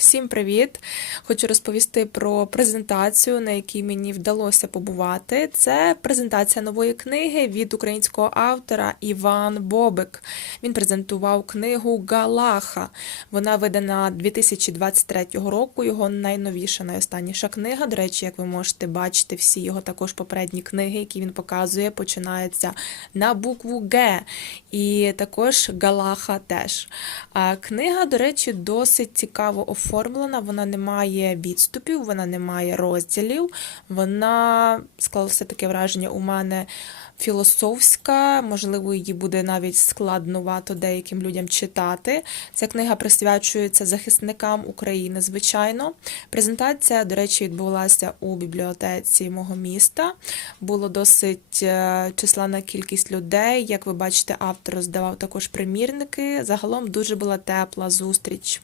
Всім привіт! Хочу розповісти про презентацію, на якій мені вдалося побувати. Це презентація нової книги від українського автора Іван Бобик. Він презентував книгу Галаха. Вона видана 2023 року. Його найновіша, найостанніша книга. До речі, як ви можете бачити, всі його також попередні книги, які він показує, починаються на букву Г. І також Галаха теж. А книга, до речі, досить цікаво оформлена. Вона не має відступів, вона не має розділів. Вона склалося таке враження у мене філософська, можливо, її буде навіть складнувато деяким людям читати. Ця книга присвячується захисникам України, звичайно. Презентація, до речі, відбулася у бібліотеці мого міста. Було досить е, численна кількість людей. Як ви бачите, автор роздавав також примірники. Загалом дуже була тепла зустріч.